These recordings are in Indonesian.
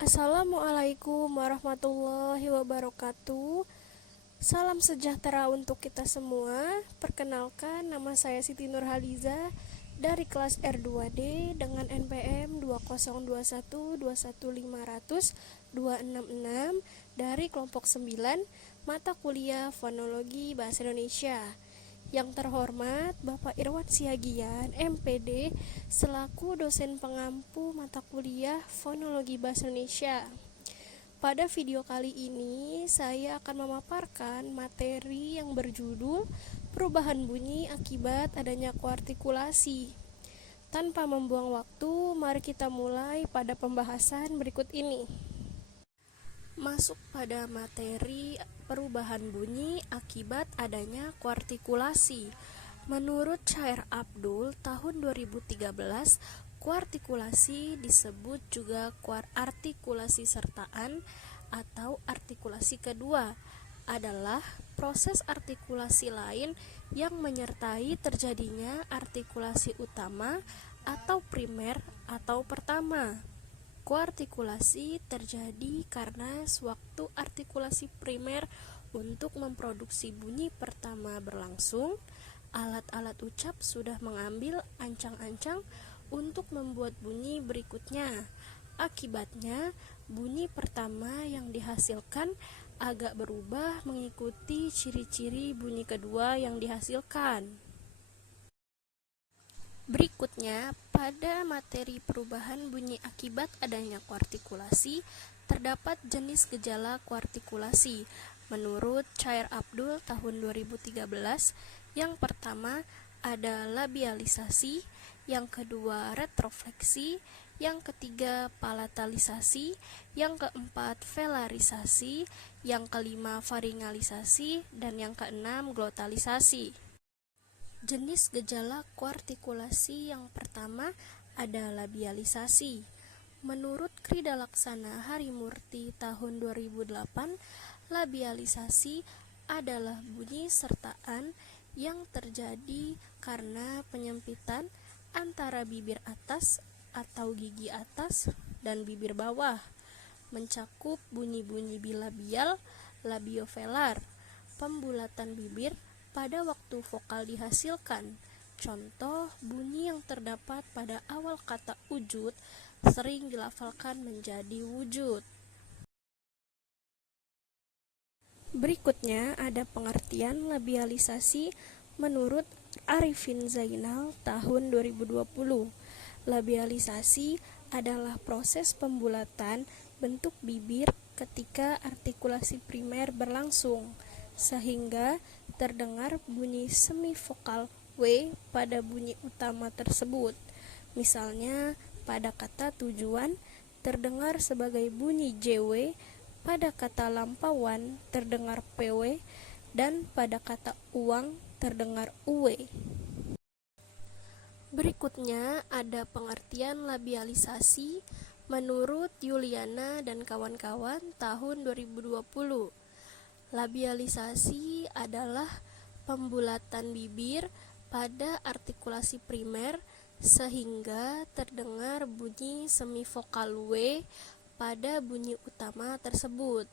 Assalamualaikum warahmatullahi wabarakatuh. Salam sejahtera untuk kita semua. Perkenalkan, nama saya Siti Nurhaliza dari kelas R2D dengan NPM 2012121500266 dari kelompok 9 mata kuliah Fonologi Bahasa Indonesia. Yang terhormat Bapak Irwan Siagian, MPD, selaku dosen pengampu mata kuliah Fonologi Bahasa Indonesia. Pada video kali ini, saya akan memaparkan materi yang berjudul perubahan bunyi akibat adanya koartikulasi. Tanpa membuang waktu, mari kita mulai pada pembahasan berikut ini. Masuk pada materi perubahan bunyi akibat adanya koartikulasi. Menurut Chair Abdul tahun 2013, koartikulasi disebut juga artikulasi sertaan atau artikulasi kedua adalah proses artikulasi lain yang menyertai terjadinya artikulasi utama atau primer atau pertama. Koartikulasi terjadi karena sewaktu artikulasi primer untuk memproduksi bunyi pertama berlangsung, alat-alat ucap sudah mengambil ancang-ancang untuk membuat bunyi berikutnya. Akibatnya, bunyi pertama yang dihasilkan agak berubah mengikuti ciri-ciri bunyi kedua yang dihasilkan. Berikutnya, pada materi perubahan bunyi akibat adanya koartikulasi, terdapat jenis gejala koartikulasi. Menurut Chair Abdul tahun 2013, yang pertama ada labialisasi, yang kedua retrofleksi, yang ketiga palatalisasi, yang keempat velarisasi, yang kelima faringalisasi, dan yang keenam glotalisasi. Jenis gejala koartikulasi yang pertama ada labialisasi. Menurut Krida Laksana Harimurti tahun 2008, labialisasi adalah bunyi sertaan yang terjadi karena penyempitan antara bibir atas atau gigi atas dan bibir bawah, mencakup bunyi-bunyi bilabial, labiovelar, pembulatan bibir pada waktu vokal dihasilkan. Contoh bunyi yang terdapat pada awal kata wujud sering dilafalkan menjadi wujud. Berikutnya ada pengertian labialisasi menurut Arifin Zainal tahun 2020. Labialisasi adalah proses pembulatan bentuk bibir ketika artikulasi primer berlangsung, sehingga terdengar bunyi semivokal W pada bunyi utama tersebut. Misalnya, pada kata tujuan terdengar sebagai bunyi JW, pada kata lampauan terdengar PW, dan pada kata uang terdengar UW. Berikutnya ada pengertian labialisasi menurut Yuliana dan kawan-kawan tahun 2020. Labialisasi adalah pembulatan bibir pada artikulasi primer sehingga terdengar bunyi semivokal W pada bunyi utama tersebut.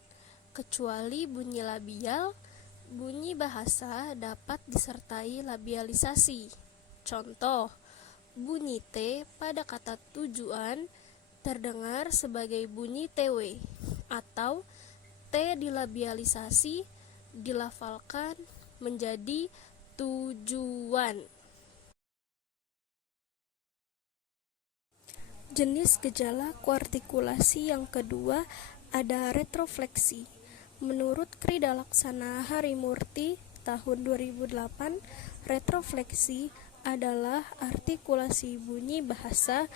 Kecuali bunyi labial, bunyi bahasa dapat disertai labialisasi. Contoh, bunyi T pada kata tujuan terdengar sebagai bunyi TW, atau T dilabialisasi dilafalkan menjadi tujuan. Jenis gejala koartikulasi yang kedua ada retrofleksi. Menurut Krida Laksana Harimurti tahun 2008, retrofleksi adalah artikulasi bunyi bahasa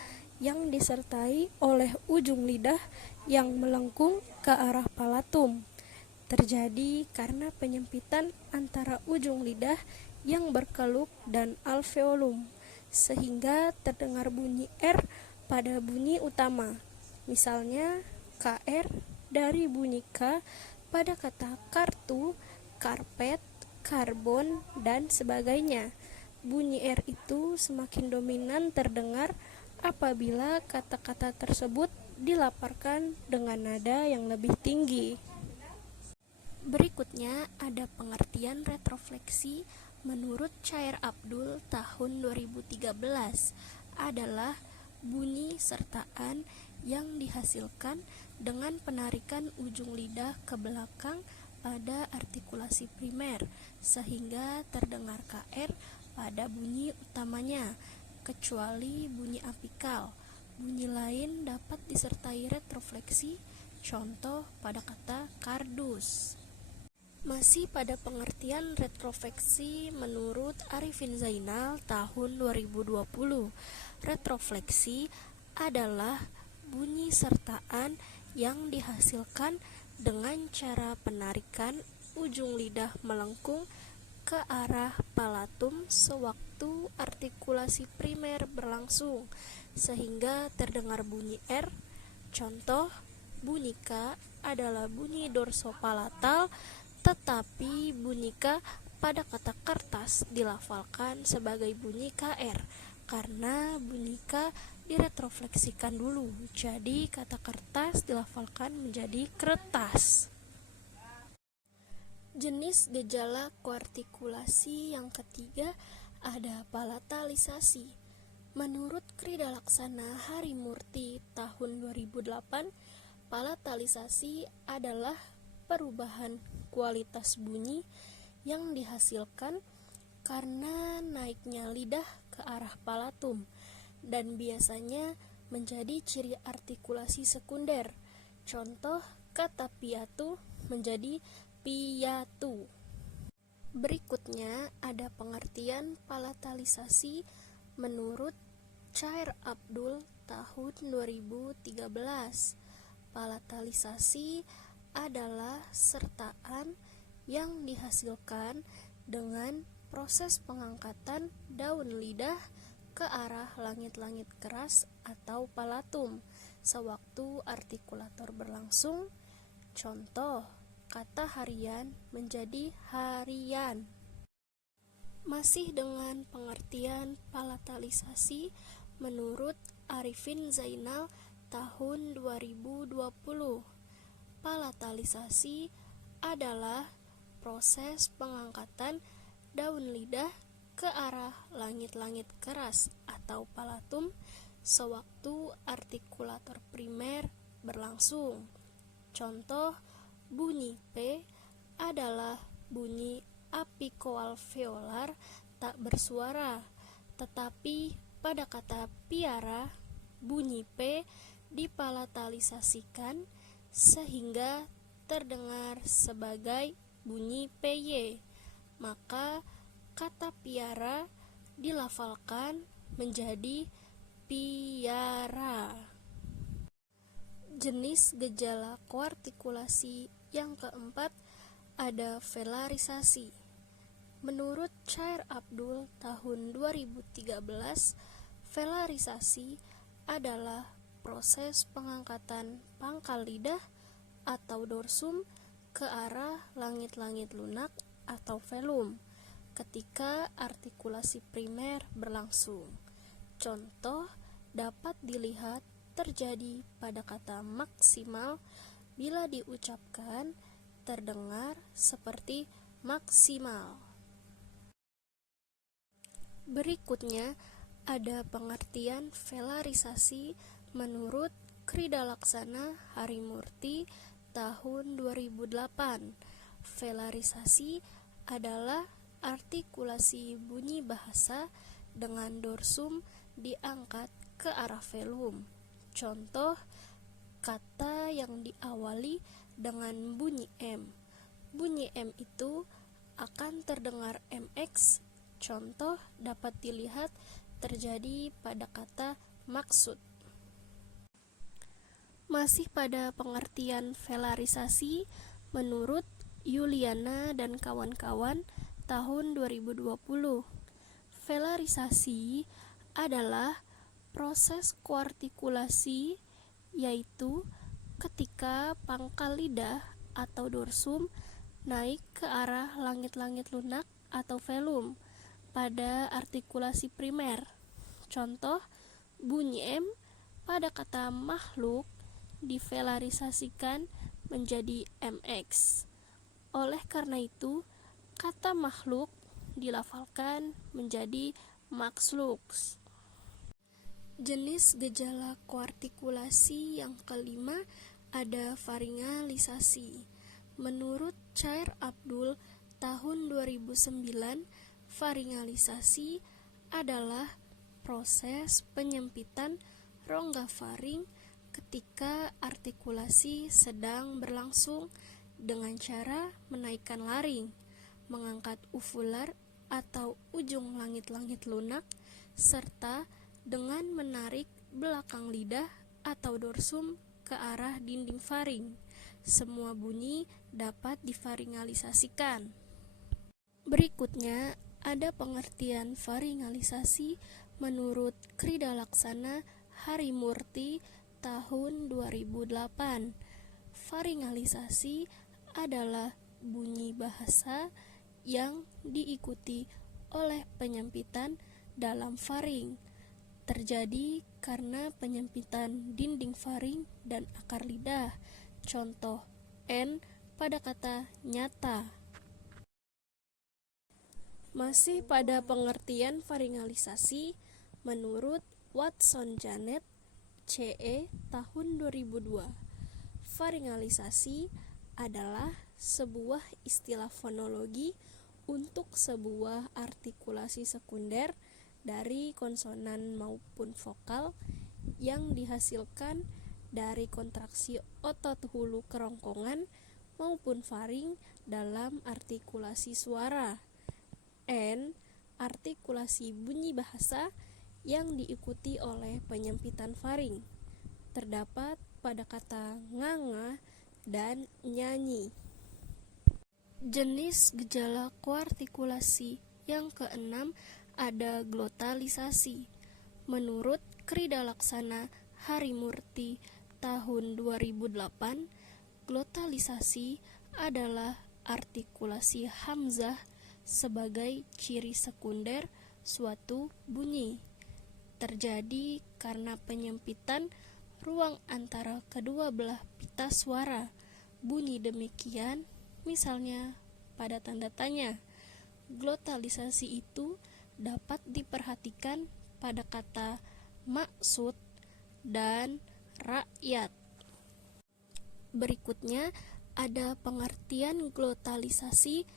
yang disertai oleh ujung lidah yang melengkung ke arah palatum. Terjadi karena penyempitan antara ujung lidah yang berkeluk dan alveolum, sehingga terdengar bunyi R pada bunyi utama. Misalnya, KR dari bunyi K pada kata kartu, karpet, karbon, dan sebagainya. Bunyi R itu semakin dominan terdengar apabila kata-kata tersebut dilaparkan dengan nada yang lebih tinggi. Berikutnya ada pengertian retrofleksi menurut Chair Abdul tahun 2013 adalah bunyi sertaan yang dihasilkan dengan penarikan ujung lidah ke belakang pada artikulasi primer sehingga terdengar KR pada bunyi utamanya, kecuali bunyi apikal. Bunyi lain dapat disertai retrofleksi, contoh pada kata kardus. Masih pada pengertian retrofleksi menurut Arifin Zainal tahun 2020. Retrofleksi adalah bunyi sertaan yang dihasilkan dengan cara penarikan ujung lidah melengkung ke arah palatum sewaktu artikulasi primer berlangsung sehingga terdengar bunyi R. Contoh, bunyi K adalah bunyi dorsopalatal, tetapi bunyi K pada kata kertas dilafalkan sebagai bunyi KR karena bunyi K diretrofleksikan dulu, jadi kata kertas dilafalkan menjadi kertas. Jenis gejala koartikulasi yang ketiga ada palatalisasi. Menurut Krida Laksana Harimurti tahun 2008, palatalisasi adalah perubahan kualitas bunyi yang dihasilkan karena naiknya lidah ke arah palatum dan biasanya menjadi ciri artikulasi sekunder. Contoh kata piatu menjadi piatu. Berikutnya ada pengertian palatalisasi menurut Chair Abdul tahun 2013. Palatalisasi adalah sertaan yang dihasilkan dengan proses pengangkatan daun lidah ke arah langit-langit keras atau palatum sewaktu artikulator berlangsung. Contoh, kata harian menjadi harian. Masih dengan pengertian palatalisasi menurut Arifin Zainal tahun 2020. Palatalisasi adalah proses pengangkatan daun lidah ke arah langit-langit keras atau palatum sewaktu artikulator primer berlangsung. Contoh, bunyi P adalah bunyi apikoalveolar tak bersuara, tetapi pada kata piara, bunyi P dipalatalisasikan sehingga terdengar sebagai bunyi PY, maka kata piara dilafalkan menjadi piara. Jenis gejala koartikulasi yang keempat ada velarisasi. Menurut Chair Abdul tahun 2013, velarisasi adalah proses pengangkatan pangkal lidah atau dorsum ke arah langit-langit lunak atau velum ketika artikulasi primer berlangsung. Contoh dapat dilihat terjadi pada kata maksimal bila diucapkan terdengar seperti maksimal. Berikutnya ada pengertian velarisasi menurut Krida Laksana Harimurti tahun 2008. Velarisasi adalah artikulasi bunyi bahasa dengan dorsum diangkat ke arah velum. Contoh, kata yang diawali dengan bunyi M. Bunyi M itu akan terdengar MX. Contoh dapat dilihat terjadi pada kata maksud. Masih pada pengertian velarisasi menurut Yuliana dan kawan-kawan tahun 2020. Velarisasi adalah proses koartikulasi, yaitu ketika pangkal lidah atau dorsum naik ke arah langit-langit lunak atau velum pada artikulasi primer. Contoh, bunyi M pada kata makhluk divelarisasikan menjadi MX. Oleh karena itu, kata makhluk dilafalkan menjadi maksluk. Jenis gejala koartikulasi yang kelima ada faringalisasi. Menurut Chair Abdul tahun 2009, faringalisasi adalah proses penyempitan rongga faring ketika artikulasi sedang berlangsung dengan cara menaikkan laring, mengangkat uvular atau ujung langit-langit lunak, serta dengan menarik belakang lidah atau dorsum ke arah dinding faring. Semua bunyi dapat difaringalisasikan. Berikutnya ada pengertian faringalisasi menurut Krida Laksana Harimurti tahun 2008. Faringalisasi adalah bunyi bahasa yang diikuti oleh penyempitan dalam faring. Terjadi karena penyempitan dinding faring dan akar lidah. Contoh N pada kata nyata. Masih pada pengertian faringalisasi, menurut Watson Janet, CE tahun 2002, faringalisasi adalah sebuah istilah fonologi untuk sebuah artikulasi sekunder dari konsonan maupun vokal yang dihasilkan dari kontraksi otot hulu kerongkongan maupun faring dalam artikulasi suara. N. Artikulasi bunyi bahasa yang diikuti oleh penyempitan faring. Terdapat pada kata nganga dan nyanyi. Jenis gejala koartikulasi yang keenam ada glotalisasi. Menurut Krida Laksana Harimurti tahun 2008, glotalisasi adalah artikulasi hamzah sebagai ciri sekunder suatu bunyi. Terjadi karena penyempitan ruang antara kedua belah pita suara. Bunyi demikian misalnya pada tanda tanya. Glotalisasi itu dapat diperhatikan pada kata maksud dan rakyat. Berikutnya ada pengertian glotalisasi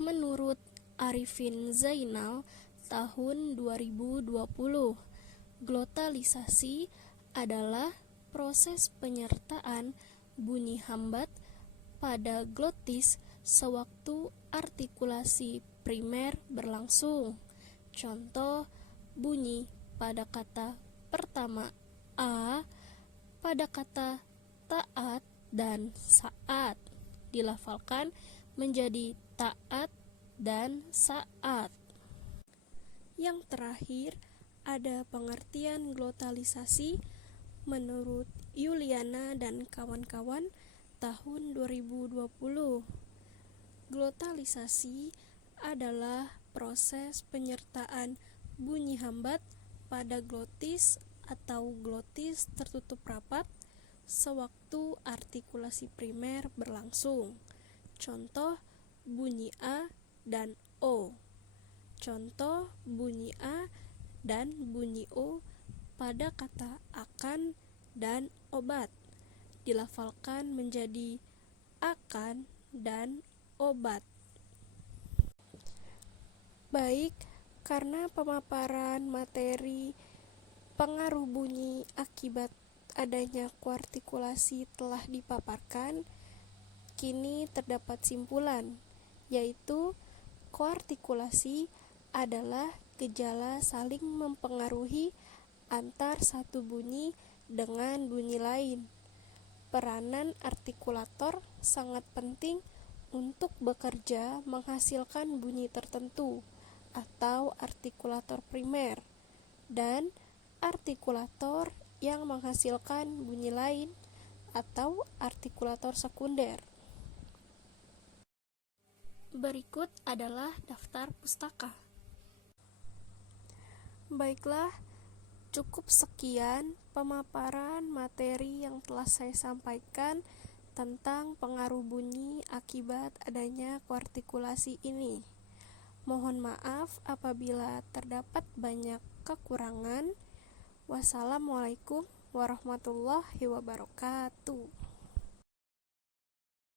menurut Arifin Zainal tahun 2020. Glotalisasi adalah proses penyertaan bunyi hambat pada glotis sewaktu artikulasi primer berlangsung. Contoh bunyi pada kata pertama a, pada kata taat dan saat dilafalkan menjadi taat dan saat. Yang terakhir ada pengertian glotalisasi menurut Yuliana dan kawan-kawan tahun 2020. Glotalisasi adalah proses penyertaan bunyi hambat pada glotis atau glotis tertutup rapat sewaktu artikulasi primer berlangsung. Contoh bunyi A dan O. Contoh bunyi A dan bunyi O pada kata akan dan obat dilafalkan menjadi akan dan obat. Baik, karena pemaparan materi pengaruh bunyi akibat adanya koartikulasi telah dipaparkan, kini terdapat simpulan, yaitu koartikulasi adalah gejala saling mempengaruhi antar satu bunyi dengan bunyi lain. Peranan artikulator sangat penting untuk bekerja menghasilkan bunyi tertentu atau artikulator primer dan artikulator yang menghasilkan bunyi lain atau artikulator sekunder. Berikut adalah daftar pustaka. Baiklah, cukup sekian pemaparan materi yang telah saya sampaikan tentang pengaruh bunyi akibat adanya kuartikulasi ini. Mohon maaf apabila terdapat banyak kekurangan. Wassalamualaikum warahmatullahi wabarakatuh.